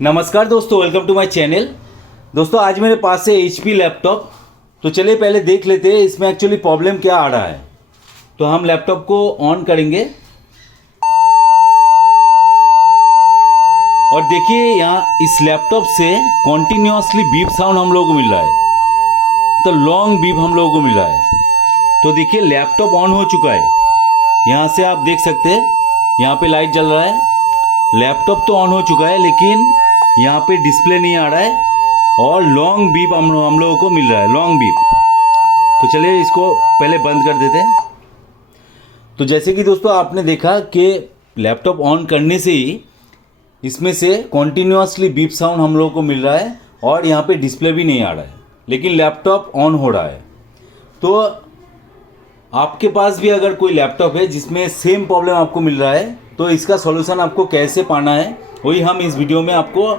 नमस्कार दोस्तों, welcome to my channel. दोस्तों आज मेरे पास है HP लैपटॉप। तो चलिए पहले देख लेते हैं इसमें एक्चुअली प्रॉब्लम क्या आ रहा है। तो हम लैपटॉप को ऑन करेंगे और देखिए यहाँ इस लैपटॉप से कॉन्टिन्यूसली बीप साउंड हम लोगों को मिल रहा है। तो लॉन्ग बीप हम लोगों को मिल रहा है। तो देखिए लैपटॉप ऑन हो चुका है। यहाँ से आप देख सकते हैं, यहाँ पे लाइट जल रहा है। लैपटॉप तो ऑन हो चुका है लेकिन यहाँ पे डिस्प्ले नहीं आ रहा है और लॉन्ग बीप हम लोगों को मिल रहा है, लॉन्ग बीप। तो चलिए इसको पहले बंद कर देते हैं। तो जैसे कि दोस्तों आपने देखा कि लैपटॉप ऑन करने से ही इसमें से कॉन्टिन्यूसली बीप साउंड हम लोगों को मिल रहा है और यहाँ पे डिस्प्ले भी नहीं आ रहा है, लेकिन लैपटॉप ऑन हो रहा है। तो आपके पास भी अगर कोई लैपटॉप है जिसमें सेम प्रॉब्लम आपको मिल रहा है तो इसका सॉल्यूशन आपको कैसे पाना है वही हम इस वीडियो में आपको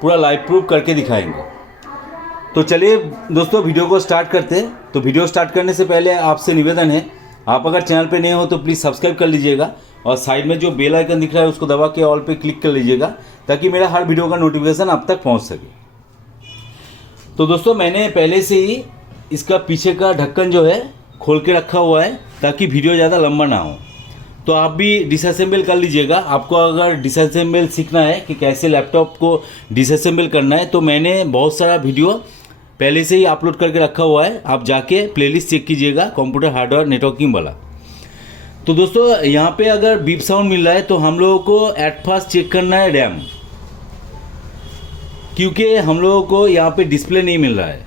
पूरा लाइव प्रूफ करके दिखाएंगे। तो चलिए दोस्तों वीडियो को स्टार्ट करते हैं। तो वीडियो स्टार्ट करने से पहले आपसे निवेदन है, आप अगर चैनल पे नए हो तो प्लीज़ सब्सक्राइब कर लीजिएगा और साइड में जो बेल आइकन दिख रहा है उसको दबा के ऑल पे क्लिक कर लीजिएगा ताकि मेरा हर वीडियो का नोटिफिकेशन आप तक पहुँच सके। तो दोस्तों मैंने पहले से ही इसका पीछे का ढक्कन जो है खोल के रखा हुआ है ताकि वीडियो ज़्यादा लंबा ना हो। तो आप भी डिसअसेंबल कर लीजिएगा। आपको अगर डिसअसेंबल सीखना है कि कैसे लैपटॉप को डिसअसेंबल करना है तो मैंने बहुत सारा वीडियो पहले से ही अपलोड करके रखा हुआ है, आप जाके प्लेलिस्ट चेक कीजिएगा कंप्यूटर हार्डवेयर नेटवर्किंग वाला। तो दोस्तों यहाँ पे अगर बीप साउंड मिल रहा है तो हम लोगों को एट फर्स्ट चेक करना है रैम, क्योंकि हम लोगों को यहाँ पे डिस्प्ले नहीं मिल रहा है।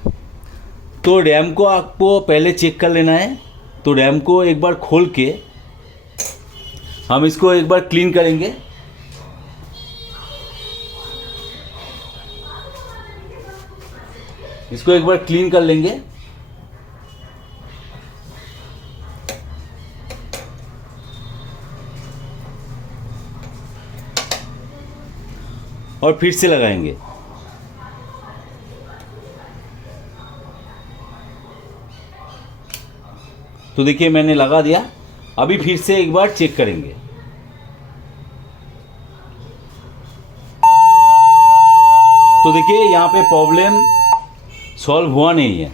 तो रैम को आपको पहले चेक कर लेना है। तो रैम को एक बार खोल के हम इसको एक बार क्लीन करेंगे। इसको एक बार क्लीन कर लेंगे। और फिर से लगाएंगे। तो देखिए मैंने लगा दिया। अभी फिर से एक बार चेक करेंगे। तो देखिए यहाँ पे प्रॉब्लम सॉल्व हुआ नहीं है।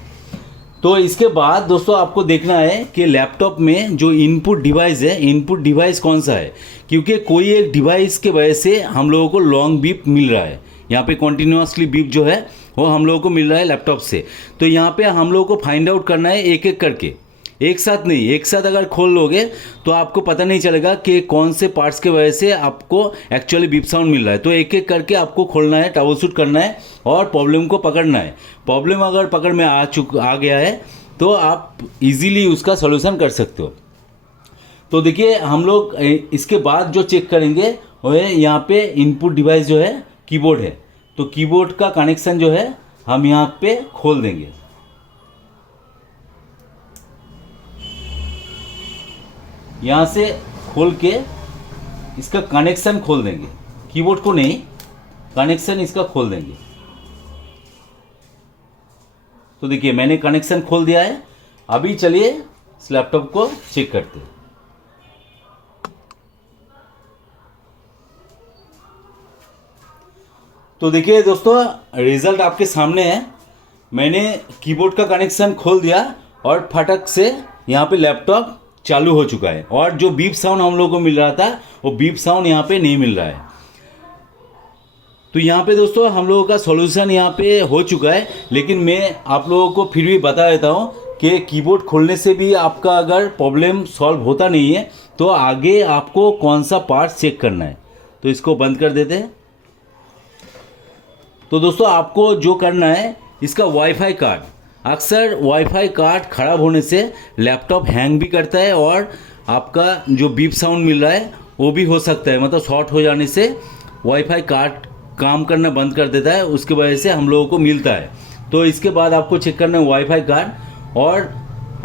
तो इसके बाद दोस्तों आपको देखना है कि लैपटॉप में जो इनपुट डिवाइस है, इनपुट डिवाइस कौन सा है, क्योंकि कोई एक डिवाइस के वजह से हम लोगों को लॉन्ग बीप मिल रहा है। यहाँ पे कॉन्टिन्यूसली बीप जो है वो हम लोगों को मिल रहा है लैपटॉप से। तो यहाँ पे हम लोगों को फाइंड आउट करना है एक एक करके, एक साथ नहीं। एक साथ अगर खोल लोगे तो आपको पता नहीं चलेगा कि कौन से पार्ट्स के वजह से आपको एक्चुअली बीप साउंड मिल रहा है। तो एक एक करके आपको खोलना है, ट्रबल शूट करना है और प्रॉब्लम को पकड़ना है। प्रॉब्लम अगर पकड़ में आ गया है तो आप इजीली उसका सॉल्यूशन कर सकते हो। तो देखिए हम लोग इसके बाद जो चेक करेंगे वो है यहाँ पे इनपुट डिवाइस जो है कीबोर्ड है। तो कीबोर्ड का कनेक्शन जो है हम यहाँ पे खोल देंगे। यहाँ से खोल के इसका कनेक्शन खोल देंगे, कीबोर्ड को नहीं, कनेक्शन इसका खोल देंगे। तो देखिए मैंने कनेक्शन खोल दिया है। अभी चलिए इस लैपटॉप को चेक करते हैं। तो देखिए दोस्तों रिजल्ट आपके सामने है। मैंने कीबोर्ड का कनेक्शन खोल दिया और फटक से यहाँ पे लैपटॉप चालू हो चुका है और जो बीप साउंड हम लोगों को मिल रहा था वो बीप साउंड यहाँ पे नहीं मिल रहा है। तो यहाँ पे दोस्तों हम लोगों का सॉल्यूशन यहाँ पे हो चुका है, लेकिन मैं आप लोगों को फिर भी बता देता हूँ कि कीबोर्ड खोलने से भी आपका अगर प्रॉब्लम सॉल्व होता नहीं है तो आगे आपको कौन सा पार्ट चेक करना है। तो इसको बंद कर देते हैं। तो दोस्तों आपको जो करना है, इसका वाईफाई कार्ड, अक्सर वाईफाई कार्ड ख़राब होने से लैपटॉप हैंग भी करता है और आपका जो बीप साउंड मिल रहा है वो भी हो सकता है, मतलब शॉर्ट हो जाने से वाईफाई कार्ड काम करना बंद कर देता है, उसके वजह से हम लोगों को मिलता है। तो इसके बाद आपको चेक करना है वाईफाई कार्ड और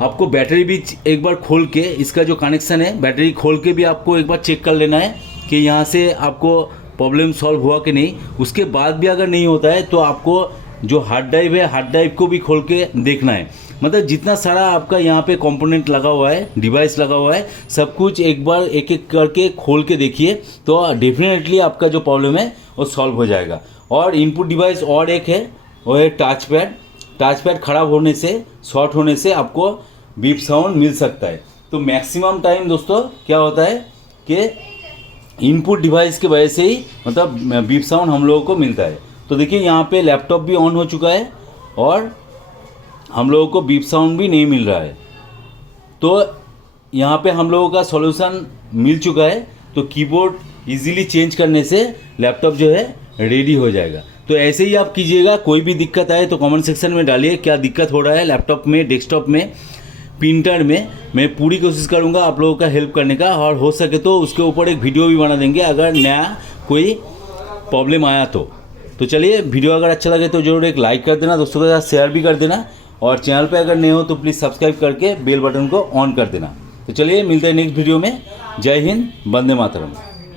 आपको बैटरी भी एक बार खोल के, इसका जो कनेक्शन है बैटरी खोल के भी आपको एक बार चेक कर लेना है कि यहाँ से आपको प्रॉब्लम सॉल्व हुआ कि नहीं। उसके बाद भी अगर नहीं होता है तो आपको जो हार्ड ड्राइव है, हार्ड ड्राइव को भी खोल के देखना है। मतलब जितना सारा आपका यहाँ पे कंपोनेंट लगा हुआ है, डिवाइस लगा हुआ है, सब कुछ एक बार एक एक करके खोल के देखिए तो डेफिनेटली आपका जो प्रॉब्लम है वो सॉल्व हो जाएगा। और इनपुट डिवाइस और एक है, वो है टच पैड। टच पैड ख़राब होने से, शॉर्ट होने से आपको बीप साउंड मिल सकता है। तो मैक्सिमम टाइम दोस्तों क्या होता है कि इनपुट डिवाइस की वजह से ही मतलब बीप साउंड हम लोगों को मिलता है। तो देखिए यहाँ पे लैपटॉप भी ऑन हो चुका है और हम लोगों को बीप साउंड भी नहीं मिल रहा है। तो यहाँ पे हम लोगों का सॉल्यूशन मिल चुका है। तो कीबोर्ड इजीली चेंज करने से लैपटॉप जो है रेडी हो जाएगा। तो ऐसे ही आप कीजिएगा। कोई भी दिक्कत आए तो कमेंट सेक्शन में डालिए क्या दिक्कत हो रहा है लैपटॉप में, डेस्कटॉप में, प्रिंटर में। मैं पूरी कोशिश करूँगा आप लोगों का हेल्प करने का, और हो सके तो उसके ऊपर एक वीडियो भी बना देंगे अगर नया कोई प्रॉब्लम आया तो चलिए, वीडियो अगर अच्छा लगे तो ज़रूर एक लाइक कर देना, दोस्तों के साथ शेयर भी कर देना, और चैनल पे अगर नए हो तो प्लीज़ सब्सक्राइब करके बेल बटन को ऑन कर देना। तो चलिए मिलते हैं नेक्स्ट वीडियो में। जय हिंद, वंदे मातरम।